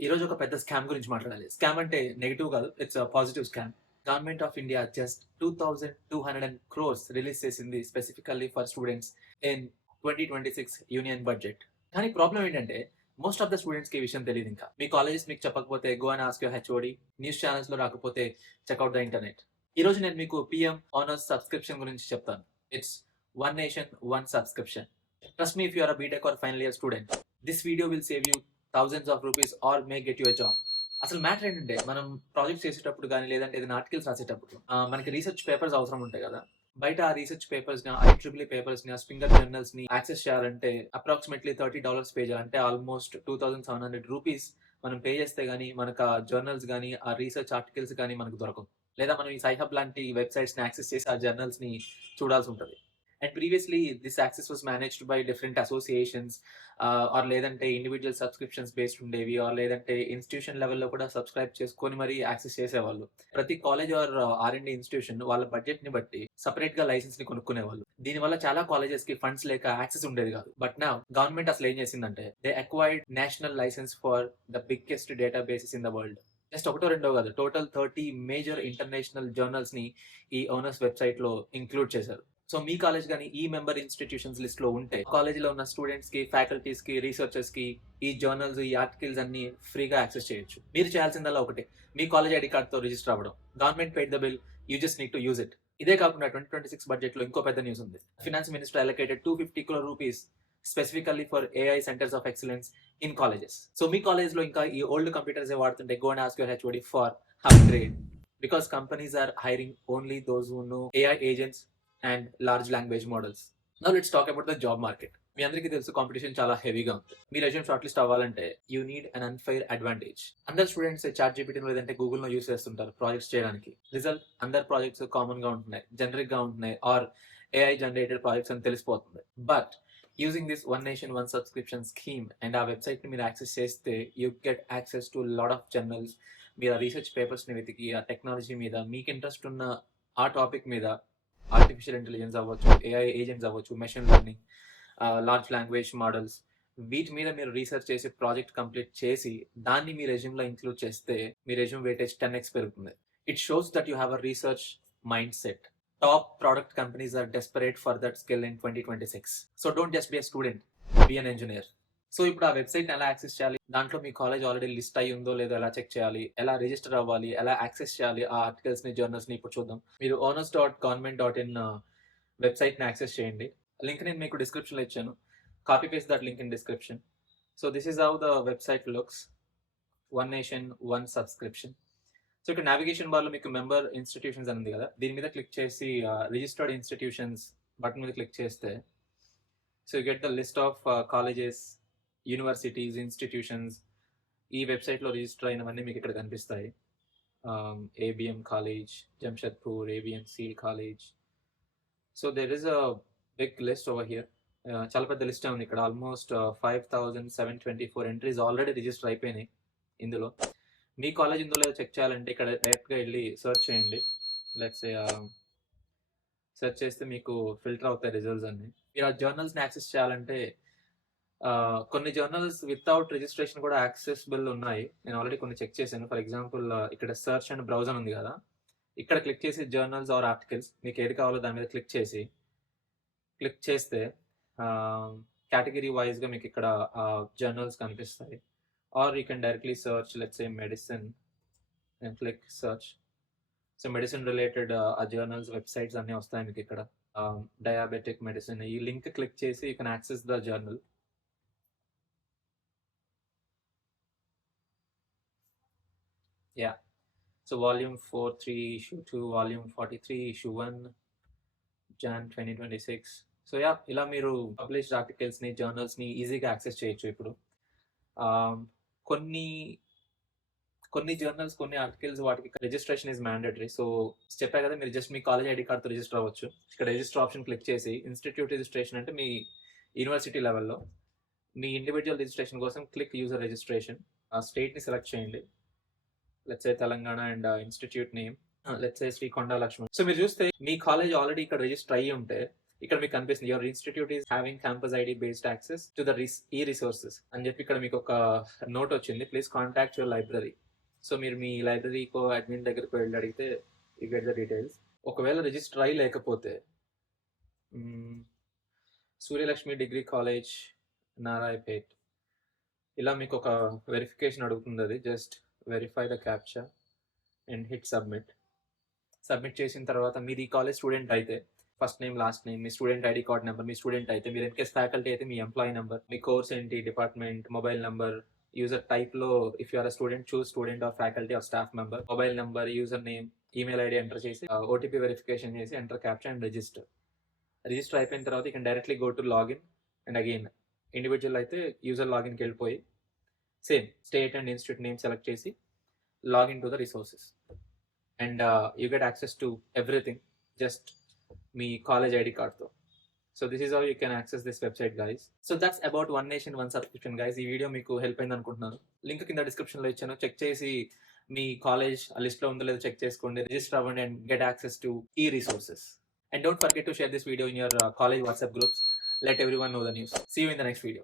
ఈ రోజు ఒక పెద్ద స్కామ్ గురించి మాట్లాడాలి. స్కామ్ అంటే నెగెటివ్ కాదు. It's positive scam. Government of India just 2200 crores release చేసింది specifically for students in 2026 union budget. కానీ ప్రాబ్లం ఏంటంటే మోస్ట్ ఆఫ్ ద స్టూడెంట్స్ కి ఈ విషయం తెలియదు. ఇంకా మీ కాలేజెస్ మీకు చెప్పకపోతే go and ask your HOD. News channels లో రాకపోతే చెక్అవుట్ ద ఇంటర్నెట్. ఈ రోజు నేను మీకు పిఎం ఆనర్స్ సబ్స్క్రిప్షన్ గురించి చెప్తాను. It's one nation one subscription. Trust me, if you are a BTech or final year student, this video will save you thousands of rupees or may get you a job. అసలు matter ఏంటంటే మనం projects చేసేటప్పుడు కానీ లేదంటే ఏదైనా articles రాసేటప్పుడు మనకి research papers అవసరం ఉంటాయి కదా. బయట ఆ రీసెర్చ్ పేపర్స్ ని, IEEE పేపర్స్ ని, స్ప్రింగర్ జర్నల్స్ ని యాక్సెస్ చేయాలంటే అప్రాక్సిమేట్లీ $30 పే చేయాలి. అంటే ఆల్మోస్ట్ 2700 రూపీస్ మనం పే చేస్తే గానీ మనకు ఆ జర్నల్స్ కానీ ఆ రీసెర్చ్ ఆర్టికల్స్ కానీ మనకు దొరకవు. లేదా మనం ఈ సైహబ్ లాంటి వెబ్సైట్స్ ని యాక్సెస్ చేసి ఆ జర్నల్స్ ని చూడాల్సి ఉంటుంది. And previously this access was managed by different associations or లేదంటే ఇండివిజువల్ సబ్స్క్రిప్షన్స్ బేస్డ్ ఉండేవి, ఆర్ లేదంటే ఇన్స్టిట్యూషన్ లెవెల్లో కూడా సబ్స్క్రైబ్ చేసుకొని మరి యాక్సెస్ చేసేవాళ్ళు. ప్రతి కాలేజ్ ఆర్ R&D ఇన్స్టిట్యూషన్ వాళ్ళ బడ్జెట్ ని బట్టి సపరేట్ గా లైసెన్స్ ని కొనుక్కునేవాళ్ళు. దీనివల్ల చాలా కాలేజెస్ కి ఫండ్స్ లేక యాక్సెస్ ఉండేది కాదు. బట్ నా గవర్నమెంట్ అసలు ఏం చేసిందంటే they acquired national license for the biggest data bases in the world. Just ఒకటో రెండో కాదు, టోటల్ 30 మేజర్ ఇంటర్నేషనల్ జర్నల్స్ ని ఈ ఓనర్స్ వెబ్సైట్ లో ఇంక్లూడ్ చేశారు. సో మీ కాలేజ్ కానీ ఈ మెంబర్ ఇన్స్టిట్యూషన్స్ లిస్ట్ లో ఉంటే కాలేజీలో ఉన్న స్టూడెంట్స్ కి, ఫ్యాకల్టీస్ కి, రీసెర్చర్స్ కి ఈ జర్నల్స్, ఈ ఆర్టికల్స్ అన్ని ఫ్రీగా యాక్సెస్ చేయొచ్చు. మీరు చేయాల్సిందల్లా ఒకటే, మీ కాలేజ్ ఐడి కార్డ్ తో రిజిస్టర్ అవ్వడం. Government paid the bill, you just need to use it. ఇదే కాకుండా 2026 బడ్జెట్ లో ఇంకో పెద్ద న్యూస్ ఉంది. Finance minister allocated 250 crore rupees specifically for AI centres of excellence in colleges. So మీ కాలేజ్ లో ఇంకా ఈ ఓల్డ్ కంప్యూటర్స్ వాడుతుంటే go and ask your HOD for upgrade, because companies are hiring only those who know AI agents and large language models. Now let's talk about the job market. మీ అందరికీ తెలుసు competition చాలా హెవీగా ఉంది. మీ resume shortlist అవ్వాలంటే you need an unfair advantage. అందరు students ChatGPT లేదంటే Google లో యూస్ చేస్తుంటారు ప్రాజెక్ట్స్ చేయడానికి. రిజల్ట్ అందరు ప్రాజెక్ట్స్ కామన్ గా ఉంటున్నాయి, జనరిక్ గా ఉంటున్నాయి, ఆర్ AI జనరేటెడ్ ప్రాజెక్ట్స్ అని తెలిసిపోతుంది. But using this one nation one subscription scheme and ఆ వెబ్సైట్ ని మీరు యాక్సెస్ చేస్తే you get access to lot of journals. మీరు ఆ రీసెర్చ్ పేపర్స్ ని వెతికి ఆ టెక్నాలజీ మీద మీకు ఇంట్రెస్ట్ ఉన్న ఆ టాపిక్ మీద, ఆర్టిఫిషియల్ ఇంటెలిజెన్స్ అవ్వచ్చు, AI ఏజెంట్స్ అవ్వచ్చు, machine learning, large language models, వీటి మీద మీరు రీసెర్చ్ చేసి ప్రాజెక్ట్ కంప్లీట్ చేసి దాన్ని మీ రెజ్యూమ్ లో ఇంక్లూడ్ చేస్తే మీ రెజ్యూమ్ వెయిటేజ్ 10x పెరుగుతుంది. It shows that you have a research mind set. Top product companies are desperate for that skill in 2026. So don't just be a student, be an engineer. So ఇప్పుడు ఆ website ఎలా access చేయాలి, దాంట్లో మీ college already list అయ్యి ఉందో లేదో ఎలా check చేయాలి, ఎలా రిజిస్టర్ అవ్వాలి, ఎలా యాక్సెస్ చేయాలి ఆ ఆర్టికల్స్ ని, జర్నల్స్ ని ఇప్పుడు చూద్దాం. మీరు honors.government.in వెబ్సైట్ ని యాక్సెస్ చేయండి. లింక్ నేను మీకు డిస్క్రిప్షన్ లో ఇచ్చాను. Copy paste that link in description. So this is how the website looks. One nation one subscription. So ఇక్కడ నావిగేషన్ బార్ లో మీకు మెంబర్ ఇన్స్టిట్యూషన్స్ అని ఉంది కదా, దీని మీద క్లిక్ చేసి రిజిస్టర్డ్ ఇన్స్టిట్యూషన్స్ బటన్ మీద క్లిక్ చేస్తే so you get the list of colleges, universities, institutions. ఈ వెబ్సైట్ లో రిజిస్టర్ అయినవన్నీ మీకు ఇక్కడ కనిపిస్తాయి. ABM కాలేజ్, జంషెడ్పూర్, ABM సీల్ college. So there is a big list over here. చాలా పెద్ద లిస్ట్ ఉంది ఇక్కడ. ఆల్మోస్ట్ 5724 ఎంట్రీస్ ఆల్రెడీ రిజిస్టర్ అయిపోయినాయి ఇందులో. మీ కాలేజ్ ఇందులో చెక్ చేయాలంటే ఇక్కడ డైరెక్ట్గా వెళ్ళి సెర్చ్ చేయండి. లెట్స్ సెర్చ్ చేస్తే మీకు ఫిల్టర్ అవుతాయి రిజల్ట్స్ అన్ని. మీరు ఆ జర్నల్స్ని యాక్సెస్ చేయాలంటే కొన్ని జర్నల్స్ వితౌట్ రిజిస్ట్రేషన్ కూడా యాక్సెసిబుల్ ఉన్నాయి. నేను ఆల్రెడీ కొన్ని చెక్ చేశాను. ఫర్ ఎగ్జాంపుల్ ఇక్కడ సెర్చ్ అండ్ బ్రౌజర్ ఉంది కదా, ఇక్కడ క్లిక్ చేసి జర్నల్స్ ఆర్ ఆర్టికల్స్ మీకు ఏది కావాలో దాని మీద క్లిక్ చేస్తే కేటగిరీ వైజ్గా మీకు ఇక్కడ జర్నల్స్ కనిపిస్తాయి. Or you can directly search let's say medicine and click search. So medicine related ఆ జర్నల్స్, వెబ్సైట్స్ అన్నీ వస్తాయి మీకు ఇక్కడ. డయాబెటిక్ మెడిసిన్, ఈ లింక్ క్లిక్ చేసి you can access the journal. Yeah. So volume 43, issue 2, volume 43, issue 1, Jan 2026. So yeah, ఇలా మీరు published articles ని, జర్నల్స్ ని ఈజీగా యాక్సెస్ చేయొచ్చు ఇప్పుడు. కొన్ని కొన్ని జర్నల్స్, కొన్ని ఆర్టికల్స్ వాటికి రిజిస్ట్రేషన్ ఇస్ మ్యాండేటరీ. సో చెప్పా కదా, మీరు జస్ట్ మీ కాలేజ్ ఐడి కార్డ్తో రిజిస్టర్ అవ్వచ్చు. ఇక్కడ రిజిస్టర్ ఆప్షన్ క్లిక్ చేసి ఇన్స్టిట్యూట్ రిజిస్ట్రేషన్ అంటే మీ యూనివర్సిటీ లెవెల్లో, మీ ఇండివిజువల్ రిజిస్ట్రేషన్ కోసం క్లిక్ యూజర్ రిజిస్ట్రేషన్. ఆ స్టేట్ని సెలెక్ట్ చేయండి. Let's say Telangana and institute name let's say Srikonda Laxman. So మీరు చూస్తే మీ కాలేజ్ ఆల్రెడీ ఇక్కడ రిజిస్టర్ అయ్యి ఉంటే ఇక్కడ మీకు కనిపిస్తుంది your institute is having campus ID based access to the e resources అని చెప్పి ఇక్కడ మీకు ఒక నోట్ వచ్చింది. Please contact your library. So మీరు మీ లైబ్రరీకో అడ్మిన్ దగ్గరకు వెళ్ళి అడిగితే యూ గెట్ ద డీటెయిల్స్. ఒకవేళ రిజిస్టర్ అయి లేకపోతే సూర్యలక్ష్మి డిగ్రీ కాలేజ్ నారాయణపేట్ ఇలా మీకు ఒక వెరిఫికేషన్ అడుగుతుంది. అది just verify the captcha and hit submit. Submit చేసిన తర్వాత మీది కాలేజ్ స్టూడెంట్ అయితే ఫస్ట్ నేమ్ లాస్ట్ నేమ్, మీ స్టూడెంట్ ఐడి కార్డ్ నెంబర్, మీ స్టూడెంట్ అయితే మీరు ఎన్కేస్ ఫ్యాకల్టీ అయితే మీ ఎంప్లాయీ నెంబర్, మీ కోర్స్ ఏంటి, డిపార్ట్మెంట్, మొబైల్ నెంబర్, యూజర్ టైప్లో if you're student choose student or faculty or staff member, mobile number, user name, email ID enter చేసి OTP verification చేసి enter captcha and register. Register అయిపోయిన తర్వాత you can directly go to login and again individual అయితే user లాగిన్కి వెళ్ళిపోయి same state and institute name select చేసి login to the resources and you get access to everything just మీ college ID కార్డ్తో. So this is how you can access this website guys. So that's about one nation one subscription guys. ఈ video మీకు help అయింది అనుకుంటున్నాను. Link కింద డిస్క్రిప్షన్లో ఇచ్చాను, check చేసి మీ కాలేజ్ లిస్ట్లో ఉందో లేదో చెక్ చేసుకోండి, రిజిస్టర్ అవ్వండి అండ్ గెట్ యాక్సెస్ టు ఈ resources. And don't forget to share this video in your college WhatsApp groups. Let everyone know the news. See you in the next video.